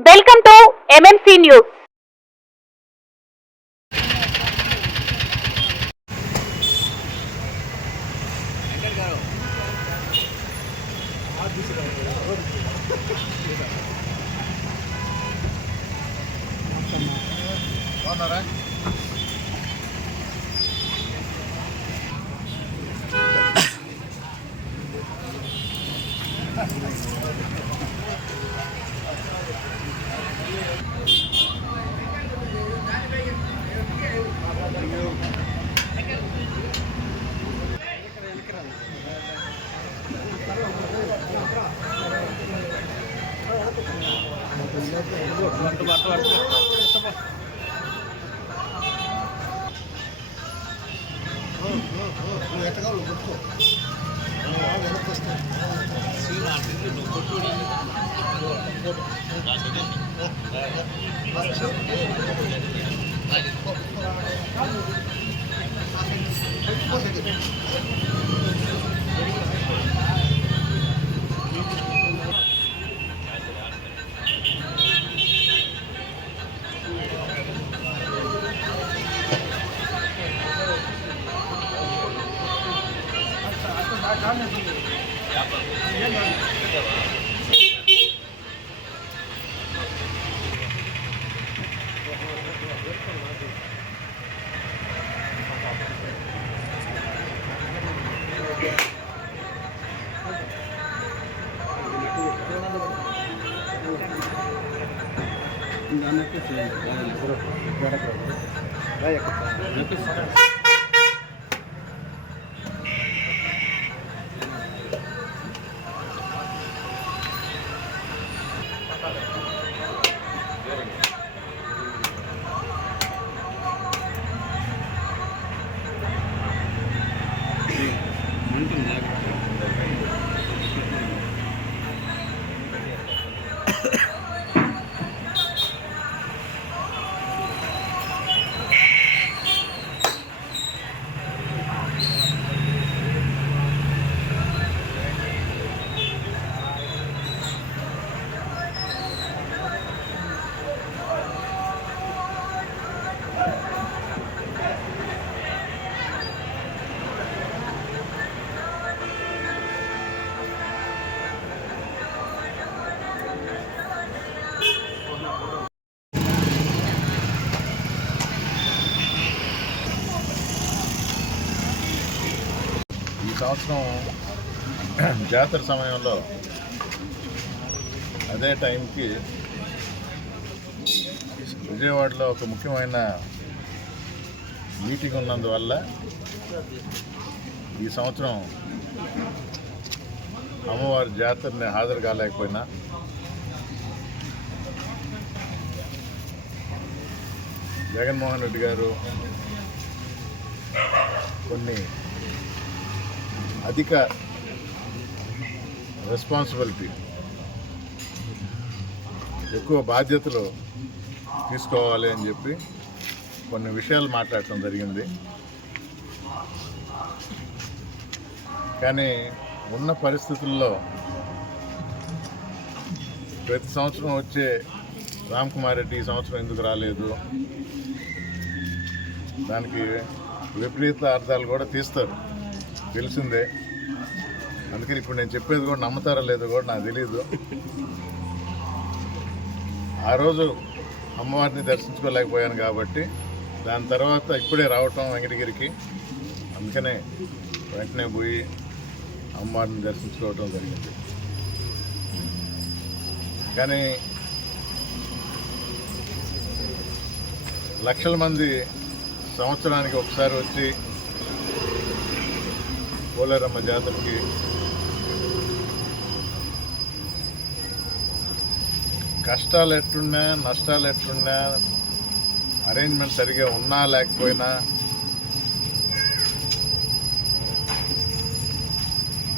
Welcome to MMC news బాగున్నారా? Thank you. ಯಾಕೆ సంవత్సరం జాతర సమయంలో అదే టైంకి విజయవాడలో ఒక ముఖ్యమైన మీటింగ్ ఉన్నందువల్ల ఈ సంవత్సరం అమ్మవారి జాతరని హాజరు కాలేకపోయినా జగన్మోహన్ రెడ్డి గారు కొన్ని అధిక రెస్పాన్సిబిలిటీ ఎక్కువ బాధ్యతలు తీసుకోవాలి అని చెప్పి కొన్ని విషయాలు మాట్లాడటం జరిగింది. కానీ ఉన్న పరిస్థితుల్లో ప్రతి సంవత్సరం వచ్చే రామ్ కుమార్ రెడ్డి ఈ సంవత్సరం ఎందుకు రాలేదు? దానికి విపరీత అర్థాలు కూడా తీస్తారు. తెలిసిందే. అందుకని ఇప్పుడు నేను చెప్పేది కూడా నమ్ముతారో లేదో కూడా నాకు తెలియదు ఆ రోజు అమ్మవారిని దర్శించుకోలేకపోయాను కాబట్టి దాని తర్వాత ఇప్పుడే రావటం వెంకటగిరికి. అందుకనే వెంటనే పోయి అమ్మవారిని దర్శించుకోవటం జరిగింది. కానీ లక్షల మంది సంవత్సరానికి ఒకసారి వచ్చి పోలేరమ్మ జాతరకి. కష్టాలు ఎట్టున్నా నష్టాలు ఎట్టున్నా అరేంజ్మెంట్ సరిగా ఉన్నా లేకపోయినా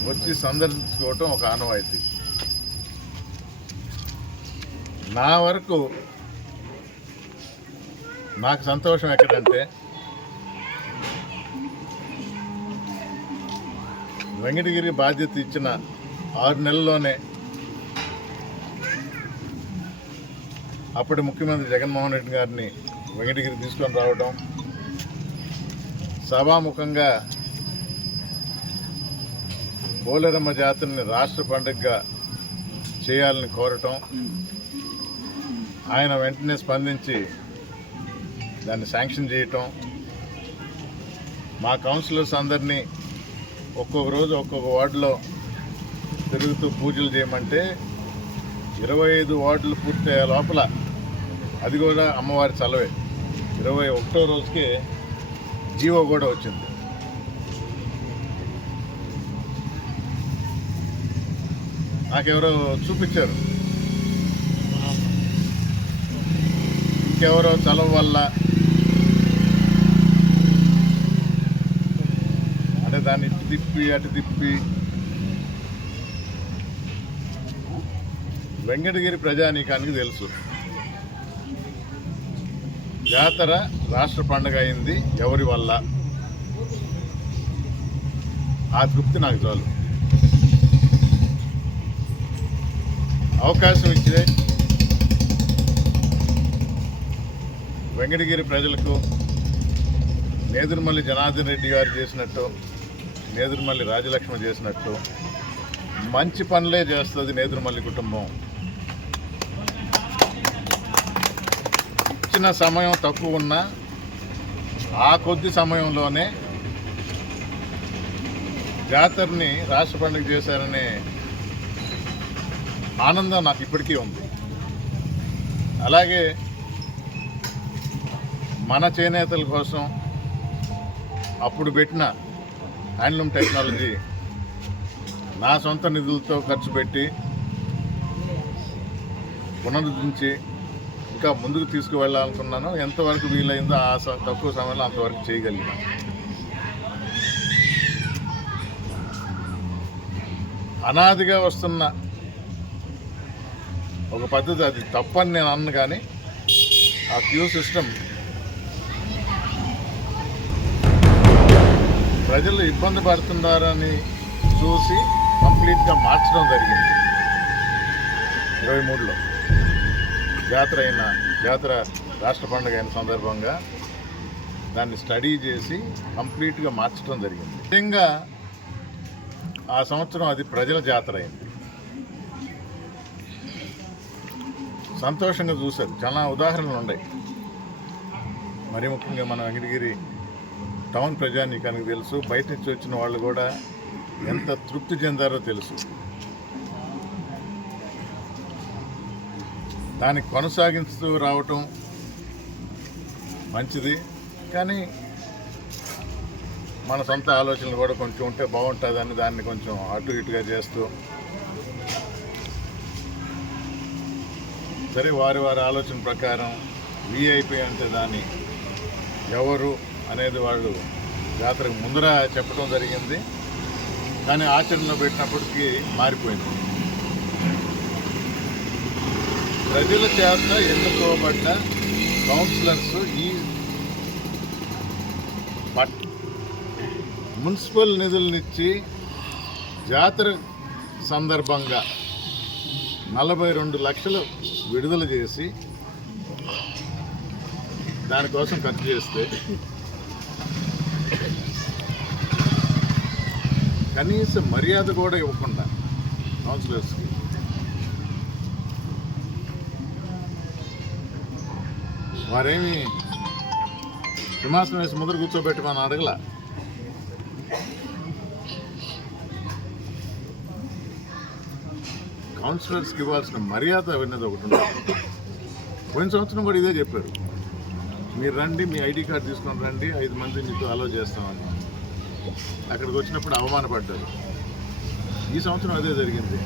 వచ్చి సందర్శించుకోవటం ఒక ఆనవాయితీ. నా వరకు నాకు సంతోషం ఎక్కడంటే వెంకటగిరి బాధ్యత ఇచ్చిన ఆరు నెలల్లోనే అప్పటి ముఖ్యమంత్రి జగన్మోహన్ రెడ్డి గారిని వెంకటగిరి తీసుకొని రావడం సభాముఖంగా పోలేరమ్మ జాతరని రాష్ట్ర పండుగగా చేయాలని కోరటం ఆయన వెంటనే స్పందించి దాన్ని శాంక్షన్ చేయటం మా కౌన్సిలర్స్ అందరినీ ఒక్కొక్క రోజు ఒక్కొక్క వార్డులో తిరుగుతూ పూజలు చేయమంటే ఇరవై ఐదు వార్డులు పూర్తయ్యే లోపల అది కూడా అమ్మవారి చలవే. ఇరవై ఒకటో రోజుకి జీవో కూడా వచ్చింది. నాకెవరో చూపించారు. ఇంకెవరో చలవ వల్ల దాన్ని ఇటు తిప్పి అటు తిప్పి. వెంకటగిరి ప్రజానీకానికి తెలుసు. జాతర రాష్ట్ర పండుగ అయింది ఎవరి వల్ల? ఆ తృప్తి నాకు చాలు. అవకాశం ఇచ్చే వెంకటగిరి ప్రజలకు నేదురుమల్లి జనార్దన్ రెడ్డి గారు చేసినట్టు నేదురుమల్లి రాజలక్ష్మి చేసినట్టు మంచి పనులే చేస్తుంది నేదురుమల్లి కుటుంబం. ఇచ్చిన సమయం తక్కువ ఉన్నా ఆ కొద్ది సమయంలోనే జాతరని రాష్ట్ర పండుగ చేశారనే ఆనందం నాకు ఇప్పటికీ ఉంది. అలాగే మన చేనేతల కోసం అప్పుడు పెట్టిన హ్యాండ్లూమ్ టెక్నాలజీ నా సొంత నిధులతో ఖర్చు పెట్టి పునరుద్ధరించి ఇంకా ముందుకు తీసుకువెళ్ళాలనుకున్నాను ఎంతవరకు వీలైందో ఆ తక్కువ సమయంలో అంతవరకు చేయగలిగాను. అనాదిగా వస్తున్న ఒక పద్ధతి అది తప్పని నేను అన్ను కానీ ఆ క్యూ సిస్టమ్ ప్రజలు ఇబ్బంది పడుతున్నారని చూసి కంప్లీట్గా మార్చడం జరిగింది. ఇరవై మూడులో జాతర అయిన జాతర రాష్ట్ర పండుగ అయిన సందర్భంగా దాన్ని స్టడీ చేసి కంప్లీట్గా మార్చడం జరిగింది. నిజంగా ఆ సంవత్సరం అది ప్రజల జాతర అయింది. సంతోషంగా చూశారు. చాలా ఉదాహరణలు ఉన్నాయి. మరి ముఖ్యంగా మన వెంకటగిరి టౌన్ ప్రజానీకానికి తెలుసు బయట నుంచి వచ్చిన వాళ్ళు కూడా ఎంత తృప్తి చెందారో తెలుసు. దాన్ని కొనసాగిస్తూ రావటం మంచిది. కానీ మన సొంత ఆలోచనలు కూడా కొంచెం ఉంటే బాగుంటుందని దాన్ని కొంచెం అటు ఇటుగా చేస్తూ సరే వారి వారి ఆలోచన ప్రకారం విఐపి అంటే దాన్ని ఎవరు అనేది వాళ్ళు జాతరకు ముందర చెప్పడం జరిగింది. కానీ ఆచరణలో పెట్టినప్పటికీ మారిపోయింది. ప్రజల చేత ఎన్నుకోబడ్డ కౌన్సిలర్స్ ఈ పట్ మున్సిపల్ నిధులనిచ్చి జాతర సందర్భంగా నలభై రెండు లక్షలు విడుదల చేసి దానికోసం ఖర్చు చేస్తే కనీస మర్యాద కూడా ఇవ్వకుండా కౌన్సిలర్స్కి. వారేమి సింహాసనం వేసి ముందర కూర్చోబెట్టి మనం అడగల? కౌన్సిలర్స్కి ఇవ్వాల్సిన మర్యాద విన్నది ఒకటి ఉంటుంది పోయిన సంవత్సరం కూడా ఇదే చెప్పారు. మీరు రండి మీ ఐడి కార్డు తీసుకొని రండి ఐదు మంది మీకు అలో చేస్తామని. అక్కడికి వచ్చినప్పుడు అవమానపడ్డారు. ఈ సంవత్సరం అదే జరిగింది.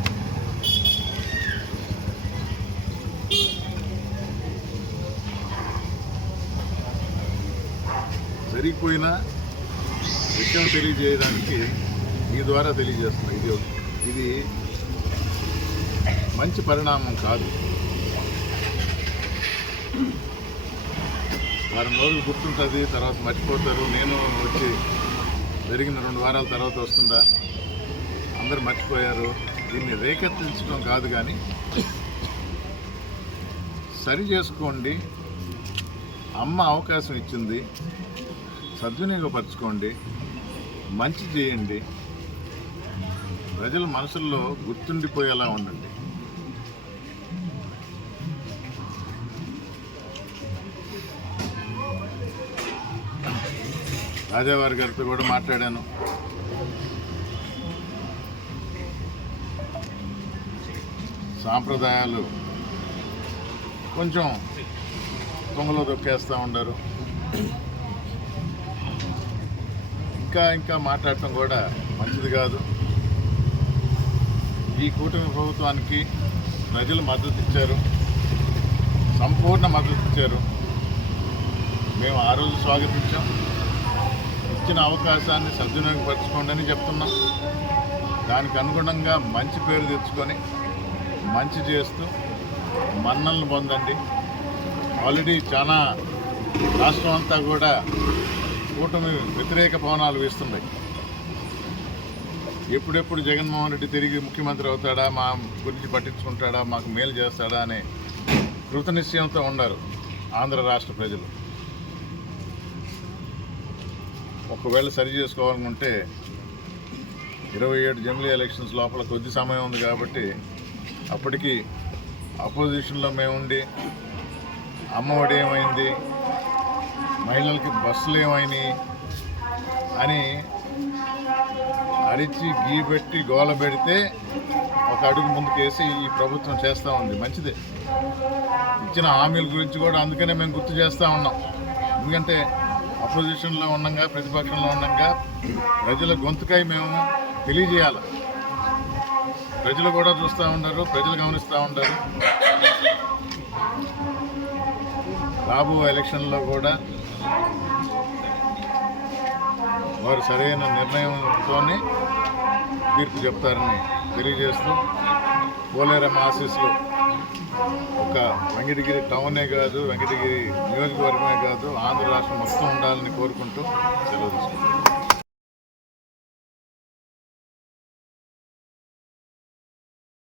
జరిగిపోయినా విషయం తెలియజేయడానికి మీ ద్వారా తెలియజేస్తున్నా. ఇది ఇది మంచి పరిణామం కాదు. వారం రోజులు గుర్తుంటుంది తర్వాత మర్చిపోతారు. నేను వచ్చి జరిగిన రెండు వారాల తర్వాత వస్తుందా? అందరు మర్చిపోయారు. దీన్ని రేకెత్తించడం కాదు కానీ సరి చేసుకోండి. అమ్మ అవకాశం ఇచ్చింది. సద్వినియోగపరచుకోండి. మంచి చేయండి. ప్రజల మనసుల్లో గుర్తుండిపోయేలా ఉండండి. రాజావారి గారితో కూడా మాట్లాడాను. సాంప్రదాయాలు కొంచెం దొంగలో దొక్కేస్తూ ఉండరు. ఇంకా ఇంకా మాట్లాడటం కూడా మంచిది కాదు. ఈ కూటమి ప్రభుత్వానికి ప్రజలు మద్దతు ఇచ్చారు. సంపూర్ణ మద్దతు ఇచ్చారు. మేము ఆ రోజు స్వాగతించాం. ఇచ్చిన అవకాశాన్ని సద్వినియోగపరచుకోండి అని చెప్తున్నాం. దానికి అనుగుణంగా మంచి పేరు తెచ్చుకొని మంచి చేస్తూ మన్నలను పొందండి. ఆల్రెడీ చాలా రాష్ట్రం అంతా కూడా కూటమి వ్యతిరేక పవనాలు వీస్తున్నాయి. ఎప్పుడెప్పుడు జగన్మోహన్ రెడ్డి తిరిగి ముఖ్యమంత్రి అవుతాడా మా గురించి పట్టించుకుంటాడా మాకు మేలు చేస్తాడా అనే కృతనిశ్చయంతో ఉన్నారు ఆంధ్ర రాష్ట్ర ప్రజలు. ఒకవేళ సరి చేసుకోవాలనుకుంటే ఇరవై ఏడు జమిలీ ఎలక్షన్స్ లోపల కొద్ది సమయం ఉంది కాబట్టి అప్పటికి అపోజిషన్లో మేము ఉండి అమ్మఒడి ఏమైంది మహిళలకి బస్సులు ఏమైనాయి అని అరిచి గీ పెట్టి గోల పెడితే ఒక అడుగు ముందుకేసి ఈ ప్రభుత్వం చేస్తూ ఉంది. మంచిదే. ఇచ్చిన హామీల గురించి కూడా అందుకనే మేము గుర్తు చేస్తూ ఉన్నాం. ఎందుకంటే అపోజిషన్లో ఉండంగా ప్రతిపక్షంలో ఉండంగా ప్రజల గొంతుకై మేము తెలియజేయాలి. ప్రజలు కూడా చూస్తూ ఉండరు ప్రజలు గమనిస్తూ ఉంటారు. రాబో ఎలక్షన్లో కూడా వారు సరైన నిర్ణయంతోనే తీర్పు చెప్తారని తెలియజేస్తూ పోలేరమ్మ ఆశీస్సులు. ఒక వెంకటగిరి టౌనే కాదు వెంకటగిరి నియోజకవర్గమే కాదు ఆంధ్ర రాష్ట్రం మొత్తం ఉండాలని కోరుకుంటూ సెలవు తీసుకుంటాం